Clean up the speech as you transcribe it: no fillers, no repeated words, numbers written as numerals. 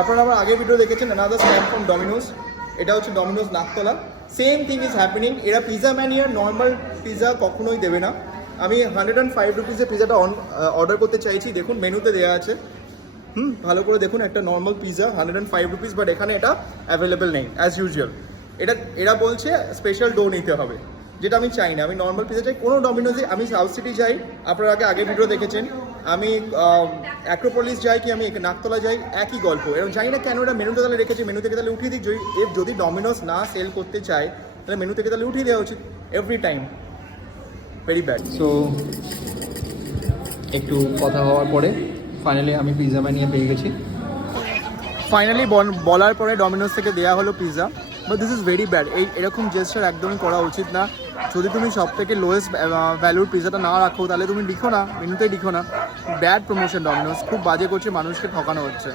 আপনারা আমার আগের ভিডিও দেখেছেন অ্যানাদার স্ন্যাপ ফ্রম ডমিনোস। এটা হচ্ছে Domino's Naktala. Same thing is happening. এরা পিজা ম্যানিয়ার নর্মাল পিজা কখনোই দেবে না। আমি 105 রুপিসের পিজাটা অর্ডার করতে চাইছি। দেখুন মেনুতে দেওয়া আছে, ভালো করে দেখুন, একটা নর্মাল পিজা 105 রুপিস, বাট এখানে এটা অ্যাভেলেবেল নেই অ্যাজ ইউজুয়াল। এরা বলছে স্পেশাল ডো নিতে হবে, যেটা আমি চাই না। আমি নর্মাল পিজা চাই। কোনো ডমিনোজে আমি সাউথ সিটি যাই, আপনারা আগে ভিডিও দেখেছেন, আমি অ্যাক্রোপলিস যাই কি আমি নাকতলা যাই, একই গল্প। এরকম জানি না কেন ওরা মেনুতে তাহলে রেখেছে, মেনু থেকে তাহলে উঠিয়ে দিই। যদি ডমিনোস না সেল করতে চায় তাহলে মেনু থেকে তাহলে উঠিয়ে দেওয়া উচিত every time. Very bad. So একটু কথা হওয়ার পরে ফাইনালি আমি পিজা বানিয়ে পেয়ে গেছি। ফাইনালি বলার পরে ডমিনোস থেকে দেওয়া হলো pizza, but this is very bad. এরকম জেস্টার একদমই করা উচিত না। যদি তুমি সব থেকে লোয়েস্ট ভ্যালুর পিজাটা না রাখো তাহলে তুমি লিখো না, মেনুতে লিখো না। ব্যাড প্রমোশন ডমিনোস, খুব বাজে করছে, মানুষকে ঠকানো হচ্ছে।